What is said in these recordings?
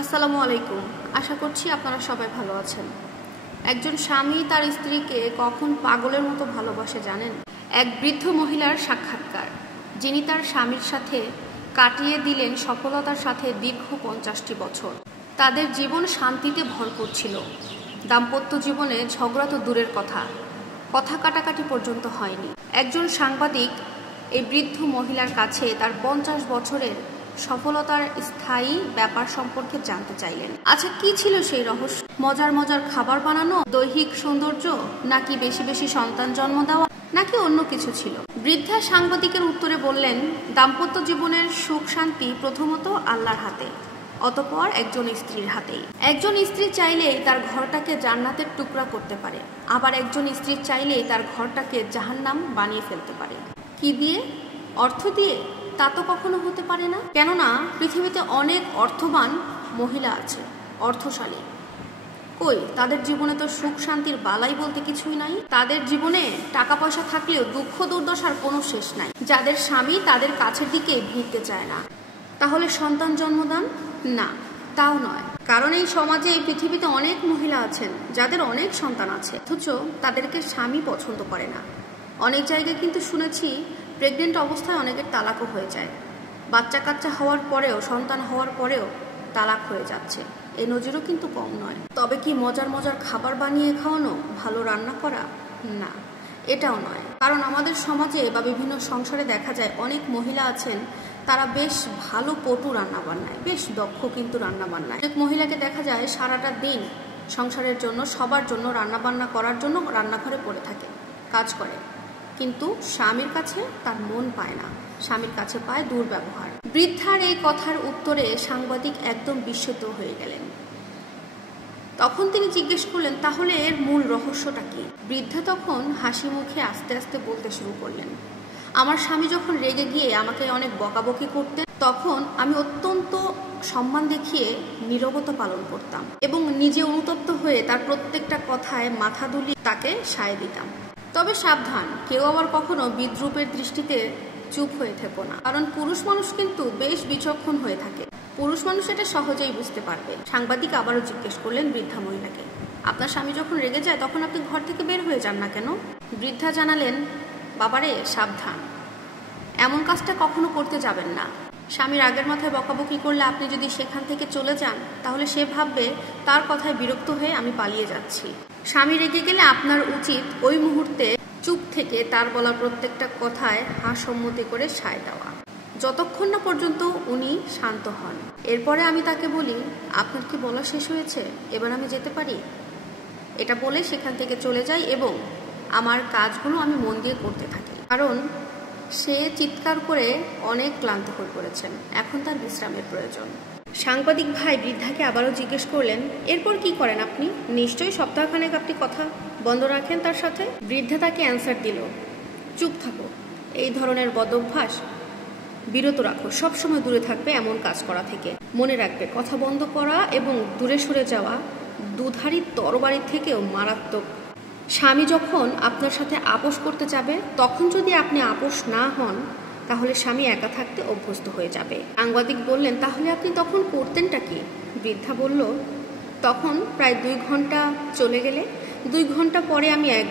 আসসালামু আলাইকুম। আশা করছি আপনারা সবাই ভালো আছেন। একজন স্বামী তার স্ত্রীকে কখন পাগলের মতো ভালোবাসে জানেন? এক বৃদ্ধ মহিলার সাক্ষাৎকার, যিনি তার স্বামীর সাথে কাটিয়ে দিলেন সফলতার সাথে দীর্ঘ 50টি বছর। তাদের জীবন শান্তিতে ভরপুর ছিল। দাম্পত্য জীবনে ঝগড়া তো দূরের কথা, কথা কাটাকাটি পর্যন্ত হয়নি। একজন সাংবাদিক এই বৃদ্ধ মহিলার কাছে তার 50 বছরের সফলতার স্থায়ী ব্যাপার সম্পর্কে জানতে চাইলেন। আচ্ছা, কি ছিল সেই রহস্য? মজার মজার খাবার বানানো, দৈহিক সৌন্দর্য, নাকি বেশি বেশি সন্তান জন্ম দেওয়া, নাকি অন্য কিছু ছিল? বৃদ্ধা সাংবাদিকের উত্তরে বললেন, দাম্পত্য জীবনের সুখ শান্তি প্রথমত আল্লাহর হাতে, অতঃপর একজন স্ত্রীর হাতেই। একজন স্ত্রী চাইলেই তার ঘরটাকে জান্নাতের টুকরা করতে পারে, আবার একজন স্ত্রী চাইলেই তার ঘরটাকে জাহান্নাম বানিয়ে ফেলতে পারে। কি দিয়ে? অর্থ দিয়ে? তা তো কখনো হতে পারে না। কেননা পৃথিবীতে অনেক অর্থবান মহিলা আছে, অর্থশালী। কই, তাদের জীবনে তো সুখ শান্তির বালাই বলতে কিছুই নাই। তাদের জীবনে টাকা পয়সা থাকলেও দুঃখ দুর্দশার কোনো শেষ নাই, যাদের স্বামী তাদের কাছের দিকে ভিড়তে চায় না। তাহলে সন্তান জন্মদান? না, তাও নয়। কারণ এই সমাজে, এই পৃথিবীতে অনেক মহিলা আছেন যাদের অনেক সন্তান আছে, অথচ তাদেরকে স্বামী পছন্দ করে না। অনেক জায়গায় কিন্তু শুনেছি প্রেগনেন্ট অবস্থায় অনেকের তালাকও হয়ে যায়। বাচ্চা কাচ্চা হওয়ার পরেও, সন্তান হওয়ার পরেও তালাক হয়ে যাচ্ছে। এই নজিরও কিন্তু কম নয়। তবে কি মজার মজার খাবার বানিয়ে খাওয়ানো, ভালো রান্না করা? না, এটাও নয়। কারণ আমাদের সমাজে বা বিভিন্ন সংসারে দেখা যায় অনেক মহিলা আছেন, তারা বেশ ভালো পটু রান্না বান্নায়, বেশ দক্ষ কিন্তু রান্না বান্নায়। অনেক মহিলাকে দেখা যায় সারাটা দিন সংসারের জন্য, সবার জন্য রান্না বান্না করার জন্য রান্নাঘরে পড়ে থাকে, কাজ করে, কিন্তু স্বামীর কাছে তার মন পায় না, স্বামীর কাছে পায় দুর্ব্যবহার। বৃদ্ধার এই কথার উত্তরে সাংবাদিক একদম বিস্মিত হয়ে গেলেন। তখন তিনি জিজ্ঞেস করলেন, তাহলে এর মূল রহস্যটা কি? বৃদ্ধা তখন হাসি মুখে আস্তে আস্তে বলতে শুরু করলেন, আমার স্বামী যখন রেগে গিয়ে আমাকে অনেক বকাবকি করতেন, তখন আমি অত্যন্ত সম্মান দেখিয়ে নীরবতা পালন করতাম এবং নিজে অনুতপ্ত হয়ে তার প্রত্যেকটা কথায় মাথা দুলিয়ে তাকে সায় দিতাম। তবে সাবধান, কেউ আবার কখনো বিদ্রূপের দৃষ্টিতে চুপ হয়ে থেকো না, কারণ পুরুষ মানুষ কিন্তু বেশ বিচক্ষণ হয়ে থাকে। পুরুষ মানুষ এটা সহজেই বুঝতে পারবে। সাংবাদিক আবারও জিজ্ঞেস করলেন বৃদ্ধা মহিলাকে, আপনার স্বামী যখন রেগে যায় তখন আপনি ঘর থেকে বের হয়ে যান না কেন? বৃদ্ধা জানালেন, বাবারে সাবধান, এমন কাজটা কখনো করতে যাবেন না। স্বামীর আগের মাথায় বকাবকি করলে আপনি যদি সেখান থেকে চলে যান, তাহলে সে ভাববে তার কথায় বিরক্ত হয়ে আমি পালিয়ে যাচ্ছি। স্বামী রেগে গেলে আপনার উচিত ওই মুহূর্তে চুপ থেকে তার বলা প্রত্যেকটা কথায় সম্মতি করে সায় দেওয়া, যতক্ষণ না পর্যন্ত উনি শান্ত হন। এরপরে আমি তাকে বলি, আপনার কি বলা শেষ হয়েছে, এবার আমি যেতে পারি? এটা বলে সেখান থেকে চলে যাই এবং আমার কাজগুলো আমি মন দিয়ে করতে থাকি, কারণ সে চিৎকার করে অনেক ক্লান্ত হয়ে পড়েছেন, এখন তার বিশ্রামের প্রয়োজন। সাংবাদিক ভাই বৃদ্ধাকে আবারও জিজ্ঞেস করলেন, এরপর কি করেন আপনি? নিশ্চয়ই সপ্তাহখানেক আপনি কথা বন্ধ রাখেন তার সাথে। বৃদ্ধা তাকে অ্যান্সার দিল, চুপ থাকো, এই ধরনের বদঅভ্যাস বিরত রাখো, সবসময় দূরে থাকবে এমন কাজ করা থেকে। মনে রাখবে, কথা বন্ধ করা এবং দূরে সরে যাওয়া দুধারী তরবারির থেকেও মারাত্মক। স্বামী যখন আপনার সাথে আপোষ করতে যাবে, তখন যদি আপনি আপোষ না হন, তাহলে স্বামী একা থাকতে অভ্যস্ত হয়ে যাবে। সাংবাদিক বললেন, তাহলে আপনি তখন করতেনটা কি? বৃদ্ধা বলল, তখন প্রায় 2 ঘন্টা চলে গেলে 2 ঘন্টা পরে আমি এক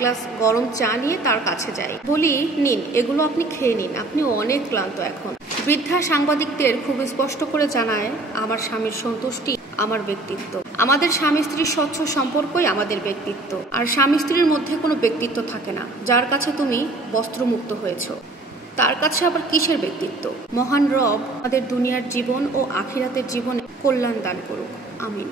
গ্লাস গরম চা নিয়ে তার কাছে যাই, বলি, নিন, এগুলো আপনি খেয়ে নিন, আপনি অনেক ক্লান্ত এখন। বৃদ্ধা সাংবাদিকদের খুব স্পষ্ট করে জানায়, আমার স্বামীর সন্তুষ্টি আমার ব্যক্তিত্ব, আমাদের স্বামী স্ত্রীর স্বচ্ছ সম্পর্কই আমাদের ব্যক্তিত্ব। আর স্বামী স্ত্রীর মধ্যে কোনো ব্যক্তিত্ব থাকে না। যার কাছে তুমি বস্ত্রমুক্ত হয়েছ, তার কাছে আবার কিসের ব্যক্তিত্ব? মহান রব আমাদের দুনিয়ার জীবন ও আখিরাতের জীবনে কল্যাণ দান করুক, আমিন।